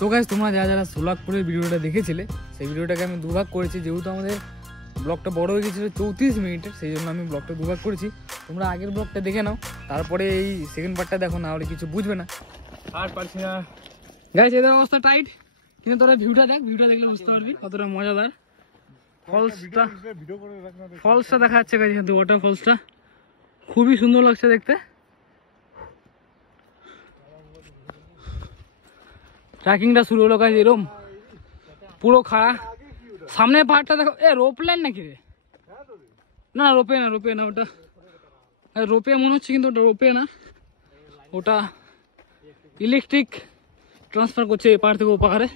So guys, তোমরা যারা যারা সোলাগপুরের ভিডিওটা দেখেছিলে সেই ভিডিওটাকে আমি দুভাগ করেছি, যেহেতু আমাদের ব্লগটা বড় হয়ে গেছিলো 34 মিনিটের, সেই জন্য আমি ব্লগটা দুভাগ করেছি। তোমরা আগের ব্লগটা দেখে নাও, তারপরে এই সেকেন্ড পার্টটা দেখো, না হলে কিছু বুঝবে না। আর পারছি না গাইস, এদের অবস্থা টাইট, কিন্তু তোরা ভিউটা দেখ, ভিউটা দেখলে বুঝতে পারবি কতটা মজাদার। ফলসটা দেখা যাচ্ছে গাইস, কিন্তু ওয়াটার ফলসটা খুবই সুন্দর লাগছে দেখতে। ট্রেকিংটা শুরু হলো গাইস, এরকম পুরো খাড়া। সামনে পাহাড়টা দেখো, এ রোপল্যান নাকি রে? না রোপে না, রোপে না, ওটা রোপে মনে হচ্ছে, কিন্তু ওটা রোপে না, ওটা ইলেকট্রিক ট্রান্সফার করছে এই পাহাড় থেকে ও পাহাড়ে।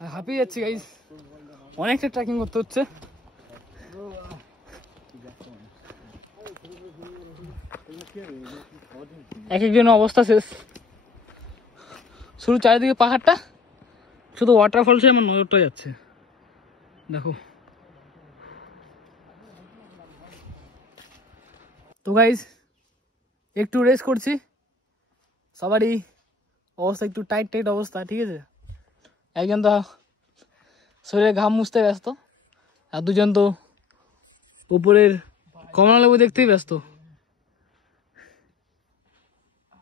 হাঁপিয়ে যাচ্ছি গাইস, অনেকটা ট্রেকিং করতে হচ্ছে। এক একজনের অবস্থা শেষ। শুধু চারিদিকে পাহাড়টা, শুধু ওয়াটারফলসে আমার নজরটা যাচ্ছে, দেখো। তো গাইস, একটু রেস্ট করছি, সবারই অবস্থা একটু টাইট টাইট অবস্থা, ঠিক আছে। একজন তো শরীরে ঘাম মুছতে ব্যস্ত, আর দুজন তো উপরের কমলালেবু দেখতেই ব্যস্ত।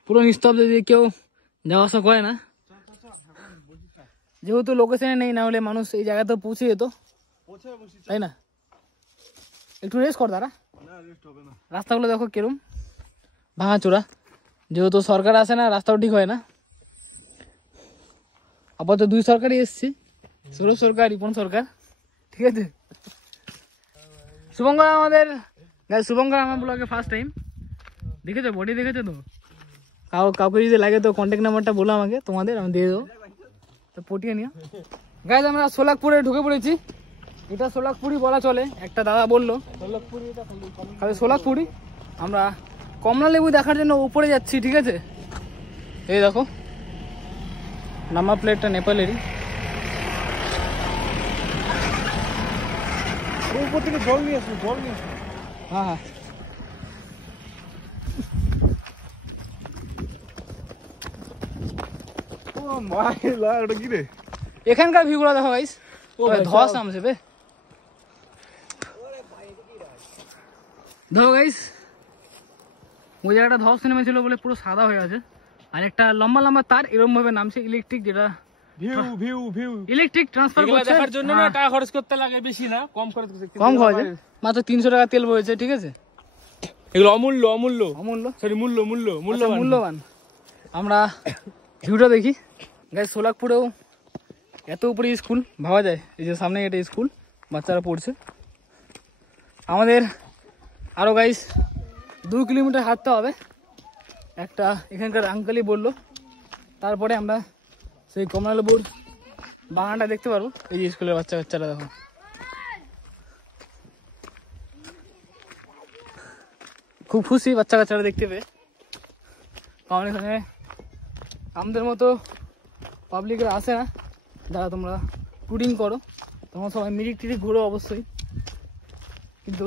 পুরো নিস্তব্ধ, দিয়ে কেউ যাওয়া আসা করে না, যেহেতু লোকেশনে নেই, না হলে মানুষ এই জায়গাতে পৌঁছে যেত, তাই না? একটু রেস্ট কর দাঁড়া। রাস্তাগুলো দেখো কিরম ভাঙাচোরা, যেহেতু সরকার আসে না, রাস্তাও ঠিক হয় না। আপাতত দুই সরকারই এসছি, সৌরভ সরকার, রিপন সরকার, ঠিক আছে। শুভঙ্কর আমাদের শুভঙ্কর আমার ব্লগে ফার্স্ট টাইম দেখেছো, বডি দেখেছো তো? কাউকে যদি লাগে তো কন্ট্যাক্ট নাম্বারটা বলো আমাকে, তোমাদের আমি দিয়ে দেবো, তো পটিয়ে নিও। গাইজ, আমরা সোলাগপুরে ঢুকে পড়েছি, এটা সোলাগপুরি বলা চলে, একটা দাদা বললো সোলাগপুরি। আমরা কমলালেবু দেখার জন্য উপরে যাচ্ছি, ঠিক আছে। এই দেখো নাম্বার প্লেটটা নেপালেরই। উপর থেকে জল নিয়ে আসবো, জল নিয়ে আসবো। হ্যাঁ হ্যাঁ, এখানকার ভিউ গুলো দেখো গাইস, ধস নামছে বে। দেখো গাইস, ওই জায়গাটা ধস নেমেছিল বলে পুরো সাদা হয়ে আছে, আর একটা লম্বা লম্বা তার এরকম ভাবে নামছে, ইলেকট্রিক, যেটা ইলেকট্রিক ট্রান্সফার করার জন্য না টাকা খরচ করতে লাগে, বেশি না, কম খরচে, মাত্র 300 টাকা তেল বয়েছে, ঠিক আছে। এগুলো অমূল্য, অমূল্য, অমূল্য, সরি মূল্যবান। আমরা ভিউটা দেখি গাইস। সোলাগপুরেও এত উপরে স্কুল ভাবা যায়, এই যে সামনে এটা স্কুল, বাচ্চারা পড়ছে। আমাদের আরো গাইস 2 কিলোমিটার হাঁটতে হবে, একটা এখানকার আঙ্কেলই বললো, তারপরে আমরা সেই কমলালেবুর বাগানটা দেখতে পারবো। এই যে স্কুলের বাচ্চারা দেখো, খুব খুশি বাচ্চারা দেখতে পেয়ে, কারণ এখানে আমাদের মতো পাবলিকের আসে না। যারা তোমরা ট্যুরিং করো, তোমরা সবাই মিরিক টিরিক ঘুরো অবশ্যই, কিন্তু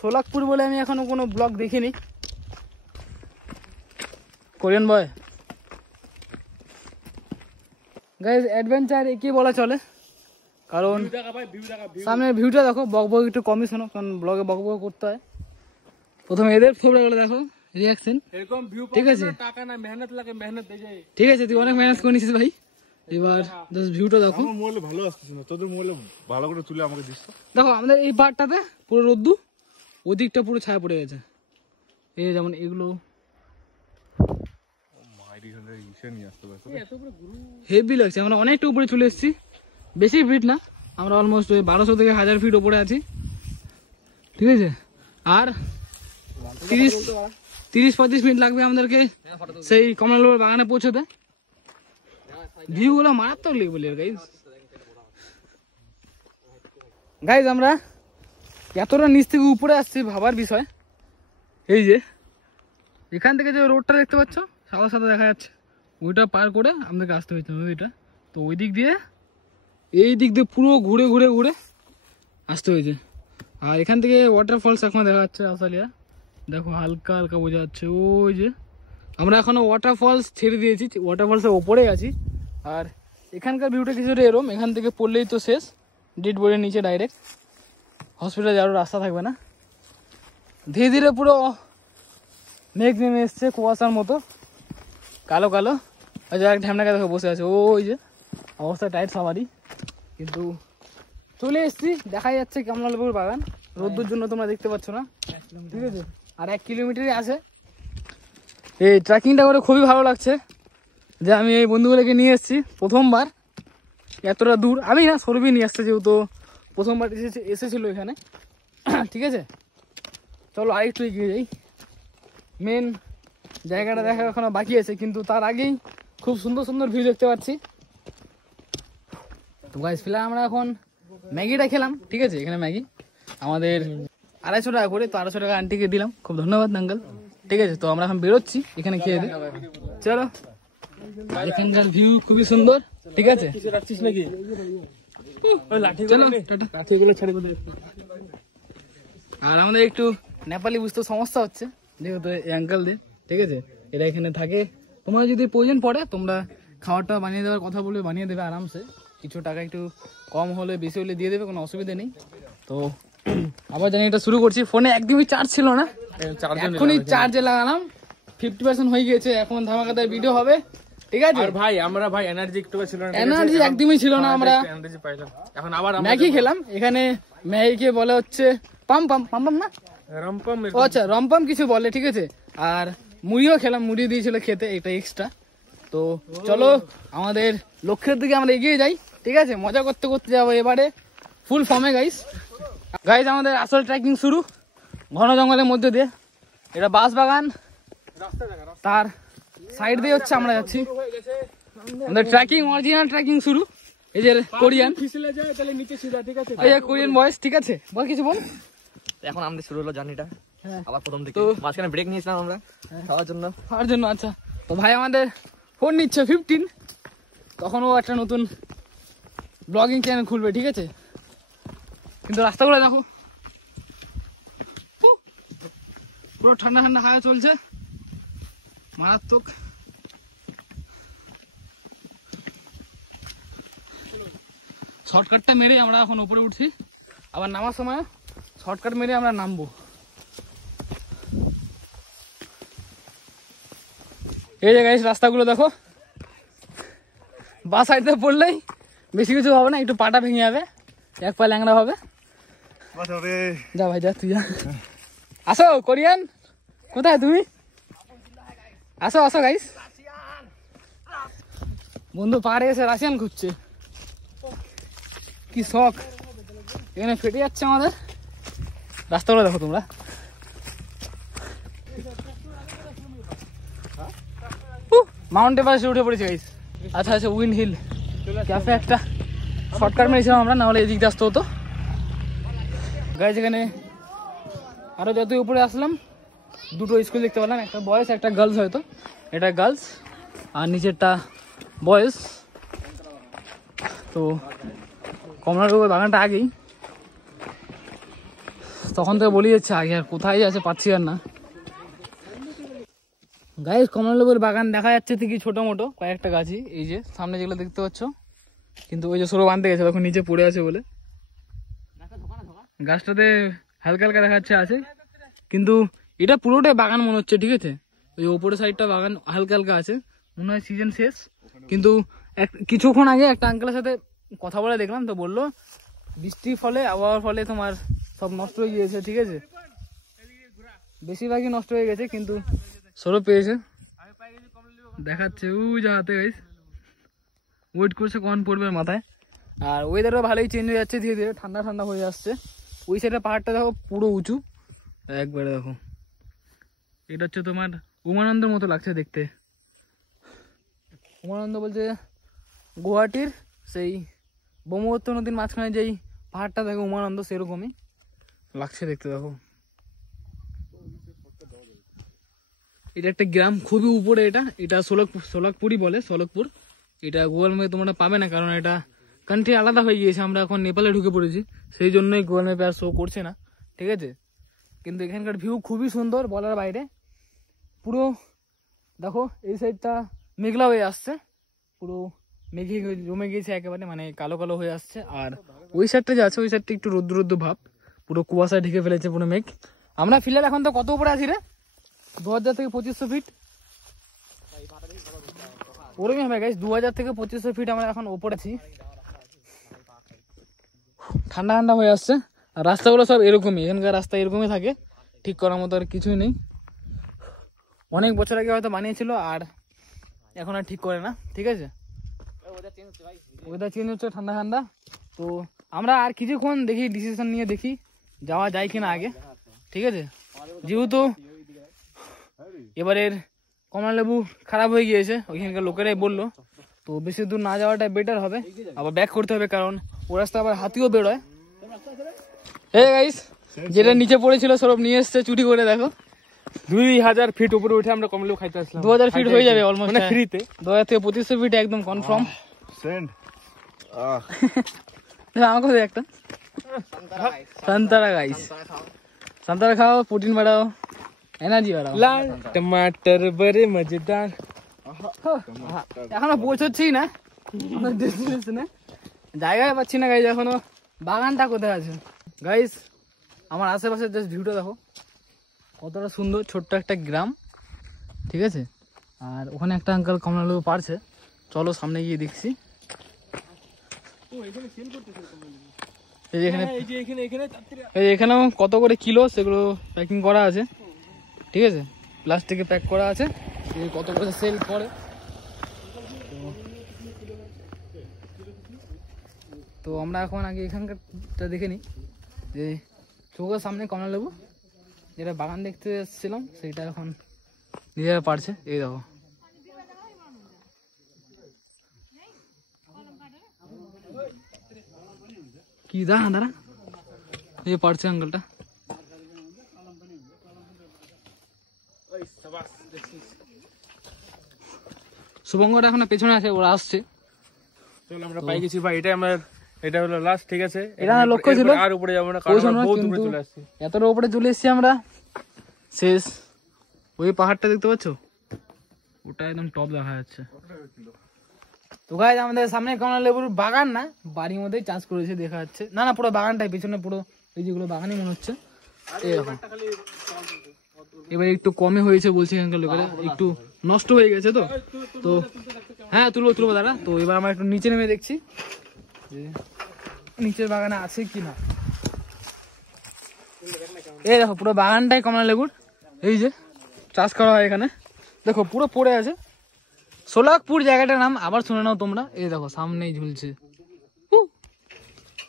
সোলাগপুর বলে আমি এখনো কোনো ব্লগ দেখিনি। কোরিয়ান বয় গাইস, অ্যাডভেঞ্চার কি বলা চলে, কারণ সামনের ভিউটা দেখো। বকবক একটু কমই শোনো, কারণ ব্লগে বকবক করতে হয়। প্রথমে এদের ফেভারিট দেখো, রিয়াকশন, এরকম ভিউ ঠিক আছে। টাকা না, মেহনত লাগে, মেহনত দেখে, ঠিক আছে, তুই অনেক মেহনত করে নিছিস ভাই। এবার জাস্ট ভিউটা দেখো, আমার মোবাইলে ভালো আসছে না, তোদের মোবাইলে ভালো করে তুলে আমাকে দিস। দেখো আমাদের এই পাহাড়টাতে পুরো রোদ্দু, ওদিকটা পুরো ছায়া পড়ে গেছে। এই যেমন এগুলো হেভি লাগছে। আমরা অনেকটা উপরে চলে এসেছি, বেশি ফিট না, আমরা অলমোস্ট 1200 থেকে 1000 ফিট উপরে আছি, ঠিক আছে। আর 30-35 মিনিট লাগবে আমাদেরকে সেই কমলালেবুর বাগানে পৌঁছতে। ভিউ গুলো মারাত্মক লাগবে গাইজ। আমরা এতটা নিচ থেকে উপরে আসছি, ভাবার বিষয়। এই যে এখান থেকে যে রোডটা দেখতে পাচ্ছ, সাদা সাদা দেখা যাচ্ছে, ওইটা পার করে আমাদেরকে আসতে হয়েছে নদীটা। তো ওই দিক দিয়ে, এই দিক দিয়ে পুরো ঘুরে ঘুরে ঘুরে আসতে হয়েছে। আর এখান থেকে ওয়াটারফলস এখন দেখা যাচ্ছে, আসালিয়া দেখো, হালকা হালকা বোঝা যাচ্ছে, ওই যে আমরা এখনো ওয়াটারফলস ছেড়ে দিয়েছি, ওয়াটারফলসের ওপরে আছি। আর এখানকার ভিউটা কিছুটা এরম, এখান থেকে পড়লেই তো শেষ, ডেড বডির নিচে ডাইরেক্ট, হসপিটালে যাওয়ার রাস্তা থাকবে না। ধীরে ধীরে পুরো মেঘ নেমে এসছে কুয়াশার মতো, কালো কালো। ওই যে এক ঢ্যামনাকে দেখো বসে আছে, ওই যে অবস্থা টাইট সবারই। কিন্তু চলে এসছি, দেখা যাচ্ছে কমলালেবুর বাগান, রোদ্দুর জন্য তোমরা দেখতে পাচ্ছ না, ঠিক আছে। আর 1 কিলোমিটারই আছে। এই ট্রেকিংটা করে খুবই ভালো লাগছে যে আমি এই বন্ধুগুলোকে নিয়ে এসেছি প্রথমবার এতটা দূর। আমি না, সৌরভী নিয়ে আসছে যেহেতু প্রথমবার এসেছিল এখানে, ঠিক আছে। চলো আরেকটু এগিয়ে যাই, মেন জায়গাটা দেখা এখনো বাকি আছে, কিন্তু তার আগেই খুব সুন্দর সুন্দর ভিউ দেখতে পাচ্ছি। তো গাইস ফিলহাল আমরা এখন ম্যাগিটা খেলাম, ঠিক আছে। এখানে ম্যাগি আমাদের 250 টাকা করে, তো 250 টাকা আন্টিকে দিলাম, খুব ধন্যবাদ আঙ্কেল, ঠিক আছে। তো আমরা এখন বেরোচ্ছি এখানে খেয়ে দিই, চলো। এখানকার ভিউ খুবই সুন্দর, ঠিক আছে। আর আমাদের একটু নেপালি বুঝতে সমস্যা হচ্ছে যেহেতু এই আঙ্কেলদের, ঠিক আছে। এরা এখানে থাকে, তোমার যদি প্রয়োজন পড়ে তোমরা খাবারটা বানিয়ে দেওয়ার কথা বলবে, বানিয়ে দেবে আরামসে। কিছু টাকা একটু কম হলে বেশি হলে দিয়ে দেবে, কোনো অসুবিধা নেই। তো আবার জানি এটা শুরু করছি। ফোনে একদমই চার্জ ছিল না, এখনই চার্জে লাগালাম, 50% হয়ে গিয়েছে। এখন ধামাকাদার ভিডিও হবে, ঠিক আছে। আর ভাই আমরা ভাই এনার্জি একটু ছিল না, এনার্জি একদমই ছিল না। আমরা এনার্জি পাইলাম, এখন আবার ম্যাগি খেলাম। এখানে ম্যাগিকে বলে হচ্ছে পাম পাম পাম পাম না, রম্পম, ও আচ্ছা রম্পাম কিছু বলে, ঠিক আছে। আর মুড়িও খেলাম, মুড়ি দিয়েছিল খেতে, এটা এক্সট্রা। তো চলো আমাদের লক্ষ্যের দিকে আমরা এগিয়ে যাই, ঠিক আছে। মজা করতে করতে যাবো এবারে ফুল ফর্মে গাইস। গাইস আমাদের আসল ট্রেকিং শুরু ঘন জঙ্গলের মধ্যে দিয়ে, এটা বাঁশ বাগান, তার সাইড দিয়ে হচ্ছে আমরা যাচ্ছি। আমাদের ট্রেকিং, অরিজিনাল ট্রেকিং শুরু। এই যে কোরিয়ান, ফিসলে যায় তাহলে নিচে সিধা, ঠিক আছে। এই যে কোরিয়ান বয়েস, ঠিক আছে। বল কিছু বল। এখন আমাদের শুরু হলো জার্নিটা, হ্যাঁ আবার প্রথম থেকে। তো মাঝখানে ব্রেক নিয়েছিলাম আমরা খাওয়ার জন্য। খাওয়ার জন্য, আচ্ছা। তো ভাই আমাদের ফোন নিচ্ছে 15, তখন ও একটা নতুন ব্লগিং চ্যানেল খুলবে, ঠিক আছে। কিন্তু রাস্তাগুলো দেখো, পুরো ঠান্ডা ঠান্ডা হাওয়া চলছে, মারাত্মক। শর্টকাটটা মেরে আমরা এখন উপরে উঠছি, আবার নামার সময় শর্টকাট মেরে আমরা নামবো। এই যে গাইস রাস্তাগুলো দেখো, বাস সাইডে পড়লেই বেশি কিছু হবে না, একটু পাটা ভেঙে যাবে, এক পা ল্যাংড়া হবে। যা ভাই যা, তুই যা। আসো কোরিয়ান, কোথায় তুমি? আসো আসো গাইস। বন্ধু পাহাড়ে এসে রাশিয়ান খুঁজছে, কি শখ। এখানে ফেটে যাচ্ছে আমাদের রাস্তাগুলো দেখো তোমরা। মাউন্ট এভারেস্টে উঠে পড়েছে গাইস। আচ্ছা আচ্ছা, উইন্ড হিল ক্যাফে একটা শর্টকাট মেরেছিলাম আমরা, না হলে এদিক দিয়ে আসতে হতো গাইস। এখানে আরো যতই উপরে আসলাম দুটো স্কুল দেখতে পেলাম, একটা বয়েজ একটা গার্লস, হয়তো এটা গার্লস আর নিচেরটা বয়েজ। তো কমলালেবুর বাগানটা আগেই, তখন তো বলি যাচ্ছে আগে, আর কোথায় আছে পাচ্ছি আর না গাইস। কমলালেবুর বাগান দেখা যাচ্ছে ঠিকই ছোট মোটো কয়েকটা গাছই, এই যে সামনে যেগুলো দেখতে পাচ্ছ। কিন্তু ওই যে সরো বাঁধতে গেছে, তখন নিচে পড়ে আছে বলে গাছটাতে হালকা হালকা দেখা যাচ্ছে আছে, কিন্তু এটা পুরোটাই বাগান মনে হচ্ছে, ঠিক আছে। ওই ওপরের সাইডটা বাগান হালকা হালকা আছে, মনে হয় সিজন শেষ। কিন্তু কিছুক্ষণ আগে একটা আঙ্কেলের সাথে কথা বলে দেখলাম, তো বললো বৃষ্টির ফলে, আবহাওয়ার ফলে তোমার সব নষ্ট হয়ে গিয়েছে, ঠিক আছে। বেশিরভাগই নষ্ট হয়ে গেছে, কিন্তু সরব পেয়েছে দেখাচ্ছে ওই জায়গাতে গাইস। ওয়েট করছে কখন পড়বে মাথায়। আর ওয়েদারও ভালোই চেঞ্জ হয়ে যাচ্ছে, ধীরে ধীরে ঠান্ডা ঠান্ডা হয়ে আসছে। ওই সাইডে পাহাড়টা দেখো পুরো উঁচু একবারে, দেখো এটা হচ্ছে তোমার উমানন্দের মতো লাগছে দেখতে। উমানন্দ বলছে গুয়াহাটির সেই ব্রহ্মপুত্র নদীর মাঝখানে যেই পাহাড়টা দেখো উমানন্দ, সেরকমই লাগছে দেখতে। দেখো এটা একটা গ্রাম খুবই উপরে, এটা সোলাকপুরই বলে, সোলাকপুর। এটা গুগল ম্যাপে তোমরা পাবে না, কারণ এটা কান্ট্রি আলাদা হয়ে গিয়েছে, আমরা এখন নেপালে ঢুকে পড়েছি, সেই জন্যই গুগল ম্যাপে আর শো করছে না, ঠিক আছে। কিন্তু এখানকার ভিউ খুবই সুন্দর বলার বাইরে, পুরো দেখো এই সাইডটা মেঘলা হয়ে আসছে, পুরো মেঘে জমে গিয়েছে একেবারে, মানে কালো কালো হয়ে আসছে। আর ওই সাইডটা যে আছে ওই সাইডটা একটু রোদ্দু রোদ্দু ভাব, পুরো কুয়াশায় ঢেকে ফেলেছে পুরো মেঘ। আমরা ফিলহাল এখন তো কত উপরে আছি রে, 2000 থেকে 2500 ফিট ওরকমই হবে গাইস, 2000 থেকে 2500 ফিট আমরা এখন ওপরে আছি। ঠান্ডা ঠান্ডা হয়ে আসছে। আর রাস্তাগুলো সব এরকমই, এখানকার রাস্তা এরকমই থাকে, ঠিক করার মতো আর কিছুই নেই। অনেক বছর আগে হয়তো বানিয়েছিল, আর এখন আর ঠিক করে না। ঠিক আছে, ওয়েদার চেঞ্জ হচ্ছে, ঠান্ডা ঠান্ডা। তো আমরা আর কিছুক্ষণ দেখি, ডিসিশন নিয়ে দেখি যাওয়া যায় কিনা আগে। ঠিক আছে, যেহেতু এবারের কমলালেবু খারাপ হয়ে গিয়েছে, ওইখানকার লোকেরাই বললো, তো বেশি দূর না যাওয়াটা বেটার হবে। আবার ব্যাক করতে হবে, কারণ ও রাস্তা আবার হাতিও বেরোয়। এই গাইস, যেটা নিচে পড়েছিল সব নিয়ে এসছে চুরি করে, দেখো 2000 ফিট উপরে উঠে আমরা কমলেও খাইতে আসলাম। 2000 ফিট হয়ে যাবে অলমোস্ট, মানে ফ্রিতে। 2000 থেকে 2500 ফিট একদম কনফার্ম। সেন্ড আমাকে দে একটা সান্তারা গাইস, সান্তারা খাও, প্রোটিন বাড়াও, এনার্জি বাড়াও। লাল টমাটার বড়ে মজেদার। এখনো পৌঁছচ্ছি না ডেস্টিনেশনে, জায়গায় পাচ্ছি না গাইস এখনো। বাগানটা কোথায় আছে গাইস? আমার আশেপাশে জাস্ট ভিউটা দেখো কতটা সুন্দর, ছোট্ট একটা গ্রাম। ঠিক আছে, আর ওখানে একটা আঙ্কাল কমলালেবু পারছে, চলো সামনে গিয়ে দেখছি। এই যে এখানেও কত করে কিলো সেগুলো প্যাকিং করা আছে। ঠিক আছে, প্লাস্টিকে প্যাক করা আছে, কত করে সেল করে। তো আমরা এখন আগে এখানকারটা দেখে নিই, যে চোখের সামনে কমলালেবু যেটা বাগান দেখতে এসেছিলাম সেইটা এখন নিজেরা পারছে। এই দেখো, কি দাঁড়া দাঁড়া, এই পারছে আঙ্কেলটা। শুভঙ্করটা এখন পেছনে আছে, ওরা আসছে। চল আমরা পাই গেছি ভাই, এটা হলো লাস্ট। ঠিক আছে, এটা আমার লক্ষ্য ছিল, আর উপরে যাবো না, কারণ আমরা বহুত উপরে চলে আসছি। এতটা উপরে চলে এসেছি আমরা, শেষ। ওই পাহাড়টা দেখতে পাচ্ছ, ওটা একদম টপ দেখা যাচ্ছে। তো গাইস, আমাদের সামনে কমলালেবুর বাগান না, বাড়ির মধ্যেই চাষ করেছে দেখা যাচ্ছে। না না, পুরো বাগানটাই, পেছনে পুরো এই যেগুলো বাগানই মনে হচ্ছে। এবার একটু কমে হয়েছে বলছে এখানকার লোকেরা, একটু নষ্ট হয়ে গেছে। তো হ্যাঁ, তুলবো দাদা। তো এবার আমরা একটু নিচে নেমে দেখছি যে নিচের বাগানে আছে কি না। এই দেখো, পুরো বাগানটাই কমলালেবুর, এই যে চাষ করা হয় এখানে। দেখো পুরো পড়ে আছে। সোলাকপুর জায়গাটার নাম আবার শুনে নাও তোমরা। এই দেখো সামনেই ঝুলছে,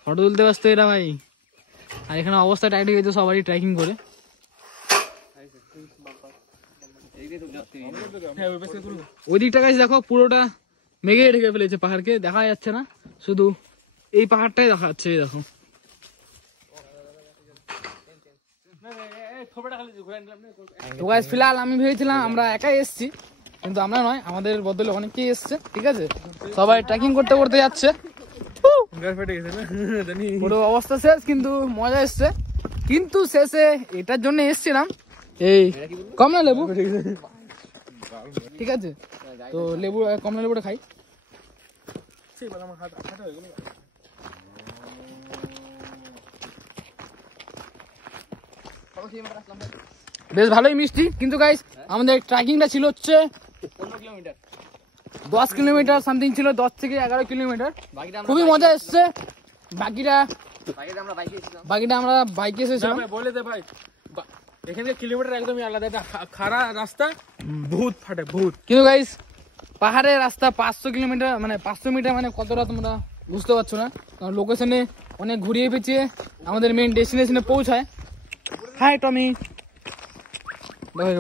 ফটো তুলতে ব্যস্ত এরা ভাই। আর এখানে অবস্থা টাইট হয়ে গেছে সবারই ট্রেকিং করে। ওই দিকটা গাইস দেখো, পুরোটা মেঘে ঢেকে ফেলেছে, পাহাড়কে দেখা যাচ্ছে না, শুধু এই পাহাড়টাই দেখা যাচ্ছে। এই দেখো, তো গাইস ফিলহাল আমি ভেবেছিলাম আমরা একাই এসেছি, কিন্তু আমরা নয়, আমাদের বদলে অনেকেই এসছে। ঠিক আছে, সবাই ট্রেকিং করতে করতে যাচ্ছে, পুরো অবস্থা শেষ, কিন্তু মজা এসছে। কিন্তু শেষে এটার জন্য এসছিলাম, এই কমলালেবু। ঠিক আছে, তো লেবু, কমলালেবুটা খাই। বেশ ভালোই মিষ্টি, কিন্তু গাইস আমাদের ট্রেকিংটা ছিল হচ্ছে 10 কিলোমিটার সামথিং ছিল, 10 থেকে 11 কিলোমিটার। খুবই মজা এসছে। বাকিটা আমরা বাইকে এসেছিলাম। বলে দে ভাই, এখানে কিলোমিটার একদমই আলাদা, এটা খাড়া রাস্তা, ভূত ফাটে ভূত। কিন্তু গাইস পাহাড়ের রাস্তা 500 কিলোমিটার, মানে 500 মিটার, মানে কতটা তোমরা বুঝতে পারছো না, কারণ লোকেশনে অনেক ঘুরিয়ে পেঁচিয়ে আমাদের মেইন ডেস্টিনেশনে পৌঁছায়। হাই টমি,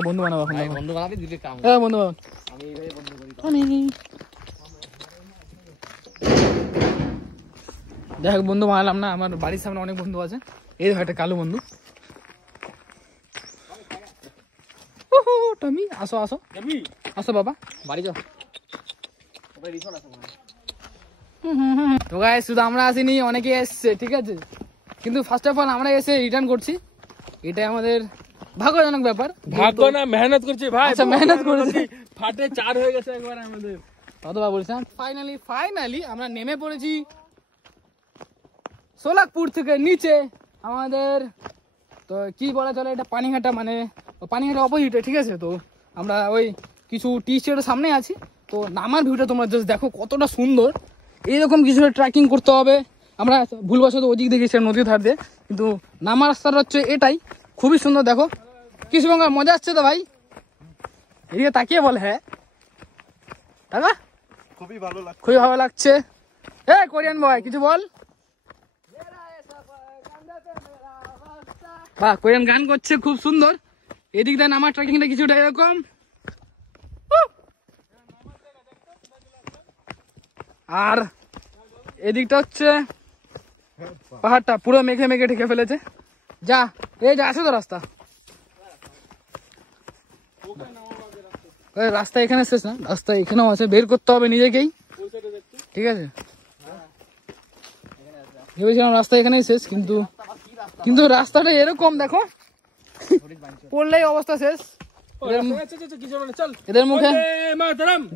বন্ধু বানাবো এখন, বন্ধু বানাবি দিলে কাম। হ্যাঁ বন্ধু বানাবো, আমি দেখ বন্ধু বানালাম না, আমার বাড়ির সামনে অনেক বন্ধু আছে। এই দেখো একটা কালো বন্ধু। টমি আসো আসো আসো বাবা, বাড়ি যাও। তো গাইস শুধু আমরা আসিনি, অনেকে এসছে। ঠিক আছে, কিন্তু ফার্স্ট অফ অল আমরা এসে রিটার্ন করছি, এটাই আমাদের ভাগ্যজনক ব্যাপার। ভাগ্য না, মেহনত করছি ভাই। আচ্ছা মেহনত করেছি, ফাটে 4 হয়ে গেছে একবার আমাদের। কতবার বলছিলাম। ফাইনালি আমরা নেমে পড়েছি সোলাকপুর থেকে নিচে আমাদের, তো কি বলা চলে এটা পানিঘাটা, মানে পানিঘাটা অপোজিটে, ঠিক আছে। তো আমরা ওই কিছু টি স্টেটের সামনে আছি। তো নামার ভিউটা তোমরা জাস্ট দেখো কতটা সুন্দর। এইরকম কিছু ট্রেকিং করতে হবে। আমরা ভুলবশত ওদিক দিয়ে গেছিলাম নদীর ধার দিয়ে, কিন্তু নামার রাস্তাটা হচ্ছে এটাই, খুবই সুন্দর। দেখো কি শুভঙ্কর, মজা আসছে তো ভাই? এদিকে তাকিয়ে বল হ্যাঁ দাদা, খুবই ভালো লাগছে। এ কোরিয়ান বয় কিছু বল। বাহ, কোরিয়ান গান করছে, খুব সুন্দর। এদিক দিয়ে নামার ট্রেকিংটা কিছুটা এরকম। আর এদিকটা হচ্ছে পাহাড়টা পুরো মেঘে মেঘে ঢেকে ফেলেছে। যা এই যে আসো তো রাস্তা, রাস্তা এখানে শেষ না, রাস্তা এখানেও আছে, বের করতে হবে নিজেকেই, ঠিক আছে। ভেবেছিলাম রাস্তা এখানেই শেষ, কিন্তু রাস্তাটা এরকম দেখো, পড়লেই অবস্থা শেষ। এদের মুখে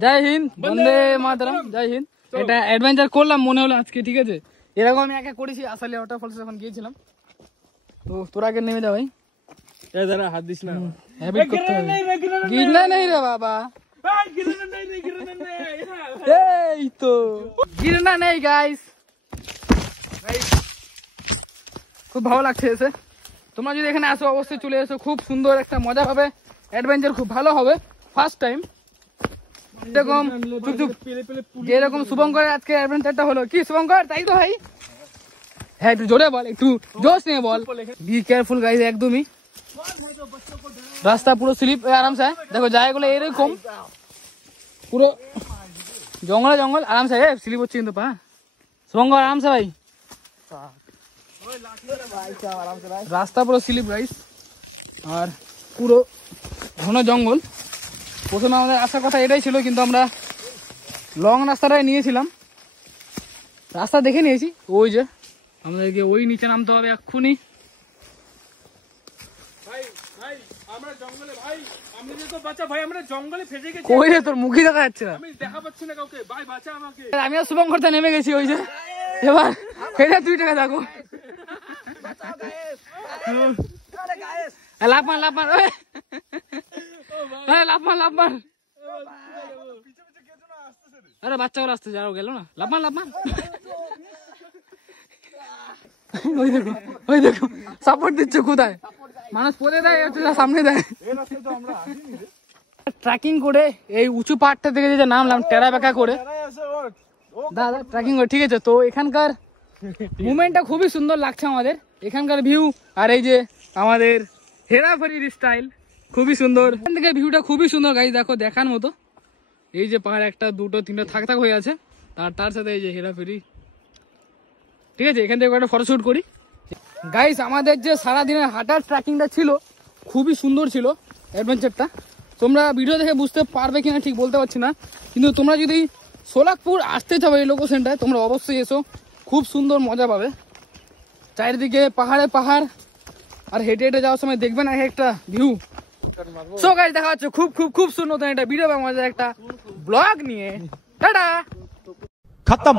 জয় হিন্দ, বন্দে মাতরম, জয় হিন্দ। এটা অ্যাডভেঞ্চার করলাম মনে হলো আজকে, ঠিক আছে। এরকম আমি একা করেছি আসলে ওয়াটারফলস যখন গিয়েছিলাম। তো তোরা আগে নেমে যা ভাই, হাত দিস না, হ্যাবিট করতে হবে। গিরনা নেই রে বাবা, এই তো গিরনা নেই গাইস। খুব ভালো লাগছে এসে। তোমরা যদি এখানে আসো অবশ্যই চলে এসো, খুব সুন্দর একটা মজা হবে, অ্যাডভেঞ্চার খুব ভালো হবে, ফার্স্ট টাইম। এরকম যেরকম শুভঙ্করের আজকে অ্যাডভেঞ্চারটা হলো, কি শুভঙ্কর তাই তো ভাই? হ্যাঁ একটু জোরে বল, একটু জোশ নিয়ে বল। বি কেয়ারফুল গাইস, একদমই রাস্তা পুরো স্লিপ আরামসে। দেখো জায়গাগুলো এরকম পুরো জঙ্গল আরামসে, স্লিপ হচ্ছে কিন্তু পা। শুভঙ্কর আরামসে ভাই, রাস্তা পুরো স্লিপ গাইস, আর পুরো ঘন জঙ্গল। প্রথমে আমাদের আসার কথা এটাই ছিল, কিন্তু আমরা লং রাস্তাটাই নিয়েছিলাম, রাস্তা দেখে নিয়েছি। ওই যে আমাদেরকে ওই নিচে নামতে হবে এক্ষুনি। কই রে, তোর মুখই দেখা যাচ্ছে না। আমি আর শুভঙ্করটা নেমে গেছি ওই যে, এবার এটা 2 টাকা দেখো। লাভ মার লাভ মার, আরে বাচ্চাগুলো আসতে যাও, গেল না, লাভ মার। ওই দেখো সাপোর্ট দিচ্ছে, কোথায় মানুষ পড়ে দেয়, সামনে দেয়। ট্রেকিং করে এই উঁচু পাহাড়টা থেকে যে নামলাম টেরা বেঁকা করে, দাদা ট্রেকিং করে, ঠিক আছে। তো এখানকার মুভমেন্টটা খুবই সুন্দর লাগছে আমাদের, এখানকার ভিউ আর এই যে আমাদের হেরাফেরির স্টাইল খুবই সুন্দর। এখান থেকে ভিউটা খুবই সুন্দর গাইস, দেখো দেখার মতো। এই যে পাহাড় 1, 2, 3 থাক হয়ে আছে, তার সাথে এই যে হেরাফেরি, ঠিক আছে। এখান থেকে একটা ফটোশুট করি গাইস। আমাদের যে সারাদিনের হাঁটার ট্রেকিংটা ছিল খুবই সুন্দর ছিল অ্যাডভেঞ্চারটা। তোমরা ভিডিও দেখে বুঝতে পারবে কিনা ঠিক বলতে পারছি না, কিন্তু তোমরা যদি সোলাকপুর আসতে চাও এই লোকেশনটায়, তোমরা অবশ্যই এসো, খুব সুন্দর মজা পাবে। চারিদিকে পাহাড়, আর হেঁটে যাওয়ার সময় দেখবেন একটা ভিউ। সো গাইস দেখা হচ্ছে খুব সুন্দর একটা ভিডিও, আমাদের একটা ব্লগ নিয়ে। টাটা, खत्म।